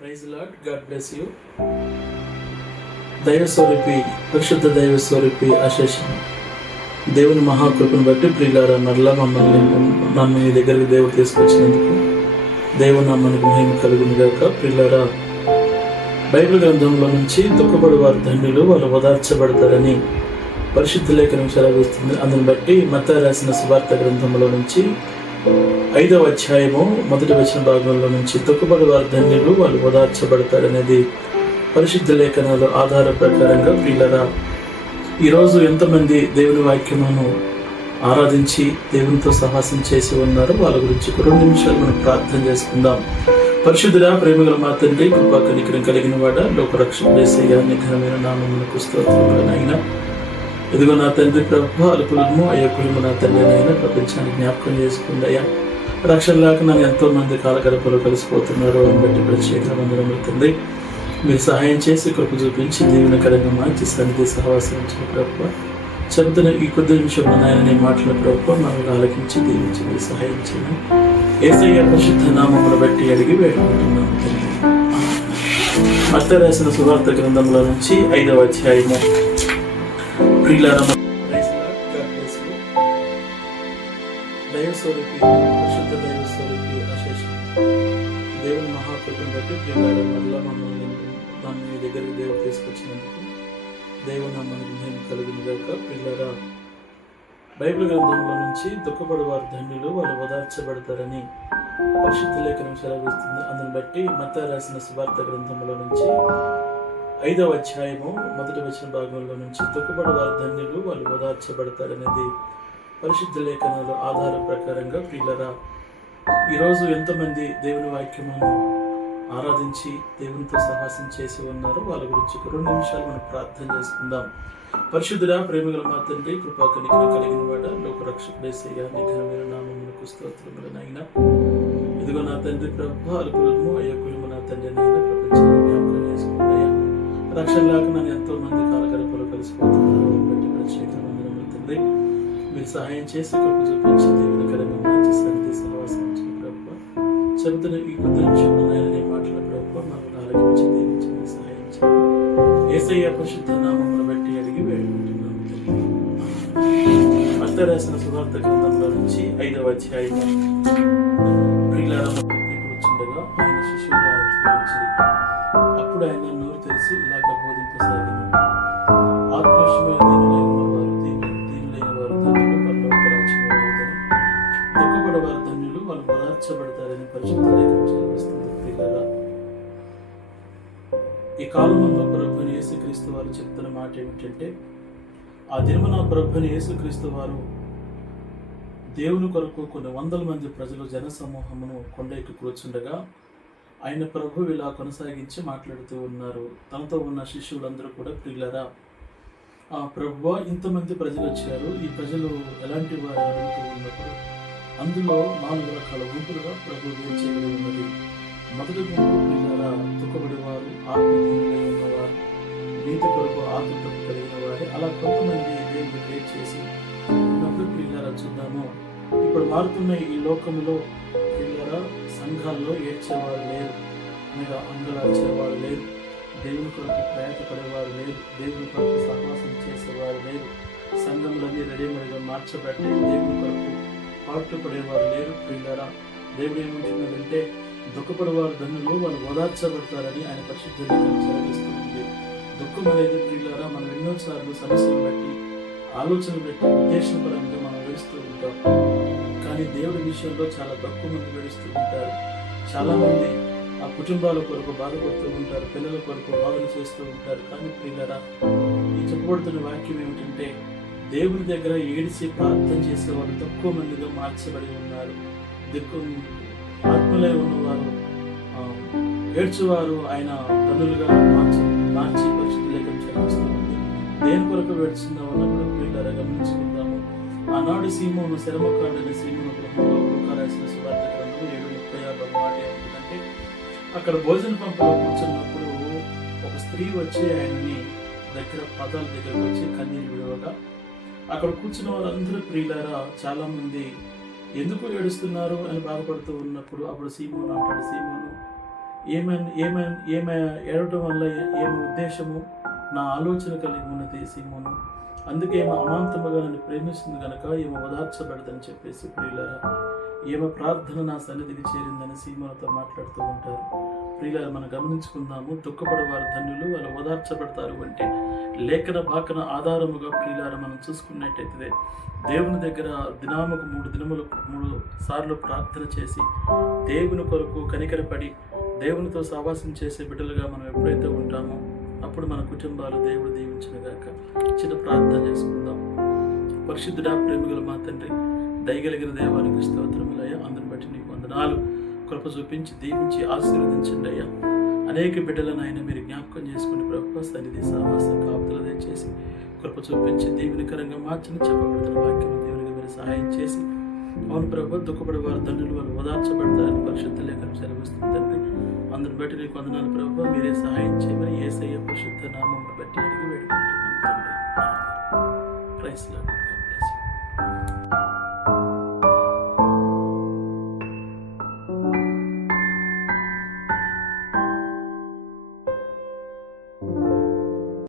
Praise Lord, God bless you. దైవ స్వరూపి, పరిశుద్ధ దైవ స్వరూపి అశేషం దేవుని మహాకృపను బట్టి ప్రియులారా, మరలా నన్ను మీ దగ్గరికి దేవుడు తీసుకొచ్చినందుకు దేవుని నామానికి మహిమ కలుగును గాక. ప్రియులారా, బైబిల్ గ్రంథంలో నుంచి దుఃఖపడి వారు ధన్యులు, వాళ్ళు ఓదార్చబడతారని పరిశుద్ధ లేఖనం సెలవిస్తుంది. అందుని బట్టి మత్తయి రాసిన సువార్త గ్రంథంలో నుంచి 5వ అధ్యాయము 1వ వచన భాగంలో నుంచి దుఃఖపడి వారు ధన్యులు, వాళ్ళు ఓదార్చబడతారనేది పరిశుద్ధ లేఖనాల ఆధార ప్రకారంగా ప్రియులారా, ఈరోజు ఎంతమంది దేవుని వాక్యమును ఆరాధించి దేవునితో సహాసం చేసి ఉన్నారో వాళ్ళ గురించి 2 నిమిషాలు మనం ప్రార్థన చేసుకుందాం. పరిశుద్ధుడా, ప్రేమగల మా తండ్రి, కృపా కనికరం కలిగిన వాడ, లోకరక్షకుడు యేసయ్య, నీ ఘనమైన నామమునకు స్తోత్రములనైనా. ఇదిగో నా తండ్రి ప్రభు, అల్పులము అయ్యకులము నా తండ్రి అయినా ప్రపంచాన్ని జ్ఞాపకం చేసుకుందయ్యా. రక్షణ లేక నన్ను ఎంతో మంది కాలగడపలో కలిసిపోతున్నారు అని బట్టి ప్రత్యేక వందనములు తండ్రి. మీరు సహాయం చేసి కృప చూపించి దీవెనకరంగా మార్చి సన్నిధి సహవాసం ప్రభు చెబుతున్న ఈ కొద్ది నిమిషంలో నాయన నీ మాటల ప్రభు మనల్ని ఆలకించి దీవించి మీరు సహాయం చేయండి. యేసయ్య పరిశుద్ధ నామమును బట్టి అడిగి వేడుకుంటున్నాను తండ్రి. మత్తయి రాసిన సువార్త గ్రంథంలో నుంచి 5వ అధ్యాయము. ప్రియులారా, దైవ స్వరూపి, పరిశుద్ధ దైవ స్వరూపి అశేషం దేవుని మహాకృపను బట్టి ప్రియులారా, మరలా నన్ను మీ దగ్గరికి దేవుడు తీసుకొచ్చినందుకు దేవుని నామానికి మహిమ కలుగును గాక. ప్రియులారా, బైబిల్ గ్రంథంలో నుంచి దుఃఖపడి వారు ధన్యులు, వాళ్ళు ఓదార్చబడతారని పరిశుద్ధ లేఖనం సెలవిస్తుంది. అందుని బట్టి మత్తయి రాసిన సువార్త గ్రంథంలో నుంచి 5వ అధ్యాయము 1వ వచన భాగంలో నుంచి దుఃఖపడి వారు ధన్యులు, వాళ్ళు ఓదార్చబడతారనేది పరిశుద్ధ లేఖనాల ఆధార ప్రకారంగా ప్రియులారా, ఈరోజు ఎంతమంది దేవుని వాక్యమును ఆరాధించి దేవునితో సహాసం చేసి ఉన్నారో వాళ్ళ గురించి 2 నిమిషాలు మనం ప్రార్థన చేసుకుందాం. పరిశుద్ధుడా, ప్రేమగల మా తండ్రి, కృపా కనికరం కలిగిన వాడ, లోకరక్షకుడు యేసయ్య, నీ ఘనమైన నామమునకు స్తోత్రములనైనా. ఇదిగో నా తండ్రి ప్రభు, అల్పులము అయ్యకులము నా తండ్రి నైనా ప్రపంచాన్ని జ్ఞాపకం చేసుకుందయ్యా. రక్షణ లేక నన్ను ఎంతో మంది కాలగడపలో కలిసిపోతున్నారు అని బట్టి ప్రత్యేక వందనములు తండ్రి. మీరు సహాయం చేసి కృప చూపించి దేవునికరంగా మార్చి సన్నిధి సహవాసం ప్రభు చెబుతున్న ఈ కొద్ది నిమిషంలో నాయన నీ మాటల ప్రభు మనల్ని ఆలకించి దీవించి మీరు సహాయం చేయండి. యేసయ్య పరిశుద్ధ నామమును బట్టి అడిగి వేడుకుంటున్నాను తండ్రి. మత్తయి రాసిన సువార్త గ్రంథంలో నుంచి 5వ అధ్యాయము. ప్రియులారా, కూర్చుండగా ఆయన శిష్యులుగా వచ్చి అప్పుడు ఆయన నోరు తెరిచి ఇలాగ బోధింపసాగిన, ఆత్మవిషయమైన దీనులైన వారు ధన్యులు, పరలోక రాజ్యం వారిదని. దుఃఖపడే వారు ధన్యులు, వాళ్ళు ఓదార్చబడతారని పరిశుద్ధ లేఖనం సెలవిస్తుంది. ప్రియులారా, ఈ కాలమంలో ప్రభువైన యేసుక్రీస్తు వారు చెప్తున్న మాట ఏమిటంటే, ఆ దినమున ప్రభువైన యేసుక్రీస్తు వారు దేవుని కొరకు కొన్ని 100 మంది ప్రజలు జనసమూహమును కొండ ఎక్కి కూర్చుండగా ఆయన ప్రభు ఇలా కొనసాగించి మాట్లాడుతూ ఉన్నారు. తనతో ఉన్న శిష్యులందరూ కూడా, ప్రియులారా, ప్రభువా, ఇంతమంది ప్రజలు వచ్చారు, ఈ ప్రజలు ఎలాంటి వారు అడుగుతూ ఉన్నప్పుడు అందులో 4 రకాల గుంపులుగా ప్రభు చేయబడి ఉన్నది. మొదటి గుంపు ప్రియులారా, దుఃఖపడేవారు, ఆత్మహీనులై ఉన్నవారు, నీతి కొరకు ఆత్మత కలిగిన వారు. అలా కొంతమంది దేవుడు క్రియేట్ చేసి ఉన్నప్పుడు ప్రియులారా, చూద్దాము, ఇప్పుడు మారుతున్న ఈ లోకంలో ప్రియులారా, సంఘాల్లో ఏడ్చేవారు లేరు, అనగా అంగలార్చేవారు లేరు, దేవుని కొరకు ప్రయాసపడేవారు లేరు, దేవుని కొరకు సహవాసం చేసేవారు లేరు, సంఘంలోని రెడీమేడ్గా మార్చబట్టి దేవుని కొరకు పాటలు పడేవారు లేరు. ప్రియులారా, దేవుడు ఏమంటున్నాడంటే, దుఃఖపడేవారు ధన్యులు, వాళ్ళు ఓదార్చబడతారని ఆయన పరిశుద్ధ లేఖనం సెలవిస్తుంది. దుఃఖం అనేది ప్రియులారా, మనం ఎన్నోసార్లు సమస్యలు బట్టి, ఆలోచనలు బట్టి, ఉద్దేశపరంగా మనం వేస్తూ ఉంటాం. కానీ దేవుడి విషయంలో చాలా తక్కువ మంది వేడుస్తూ ఉంటారు. చాలామంది ఆ కుటుంబాల కొరకు బాధపడుతూ ఉంటారు, పిల్లల కొరకు వాదన చేస్తూ ఉంటారు. కానీ ప్రియులారా, ఈ చెప్పబడుతున్న వాక్యం ఏమిటంటే, దేవుని దగ్గర ఏడిసి ప్రార్థన చేసేవారు తక్కువ మందిగా మార్చబడి ఉన్నారు. ఆత్మలై ఉన్నవారు, ఏడ్చేవారు ఆయన ధనులుగా మార్చి పరిశుద్ధ లేఖనం చదివిస్తూ ఉంది. దేని కొరకు ఏడుచున్నాం అన్నప్పుడు ప్రియులారా గమనించుకుందాము. ఆనాడు సీమోను, శరమకాడని సీమోను గ్రంథంలో లూకా రాసిన సువార్త గ్రంథం 7:36 మాట ఏమిటంటే, అక్కడ భోజన పంపులో కూర్చున్నప్పుడు ఒక స్త్రీ వచ్చి ఆయన్ని పాదాల దగ్గరకు వచ్చి కన్నీరు విడవగా, అక్కడ కూర్చున్న వాళ్ళందరూ ప్రియులారా, చాలా మంది ఎందుకు ఏడుస్తున్నారు అని బాధపడుతూ ఉన్నప్పుడు అప్పుడు సీమోను అంటాడు, సీమోను, ఏమే ఏడవటం వల్ల ఏమి ఉద్దేశము, నా ఆలోచన కలిగి ఉన్నది సీమోను, అందుకే ఏమో అమాంతముగా నన్ను ప్రేమిస్తుంది కనుక ఏమో ఓదార్చబడదని చెప్పేసి ప్రియులారా, ఏమో ప్రార్థన నా సన్నిధికి చేరిందని సీమోనతో మాట్లాడుతూ ఉంటారు. ప్రియులారా, మనం గమనించుకుందాము. దుఃఖపడేవారు ధన్యులు, వాళ్ళు ఓదార్చబడతారు అంటే లేఖన భాకన ఆధారముగా ప్రియులారా మనం చూసుకున్నట్టయితే దేవుని దగ్గర దినాముకు 3 సార్లు ప్రార్థన చేసి దేవుని కొరకు కనికరపడి దేవునితో సహవాసం చేసే బిడ్డలుగా మనం ఎప్పుడైతే ఉంటామో అప్పుడు మన కుటుంబాలు దేవుడు దీవించునుగాక. చిన్న ప్రార్థన చేసుకుందాం. పరిశుద్ధుడా, ప్రేమగల మా తండ్రి, దయగలిగిన దేవానికి స్తోత్రములయ్యా. అందరిని బట్టి నీకు వందనాలు. కృప చూపించి దీవించి ఆశీర్వదించండి అయ్యా. అనేక బిడ్డలను ఆయన మీరు జ్ఞాపకం చేసుకుని ప్రభుత్వ సన్నిధి సహవాసం కాపుదల దయచేసి కృప చూపించి దీవెనకరంగా మార్చని చెప్పబడుతున్న వాక్యం దేవునికి మీరు సహాయం చేసి, అవును ప్రభు, దుఃఖపడే వారు ధన్యులు, వాళ్ళు ఓదార్చబడతారని పరిశుద్ధ లేఖనం సెలవిస్తుంది తండ్రి. అందరిని బట్టి నీకు వందనాలు ప్రభు. మీరే సహాయం చేయమని యేసయ్య పరిశుద్ధ నామమును బట్టి అడిగి వేడుకుంటున్నాం తండ్రి. Praise lord.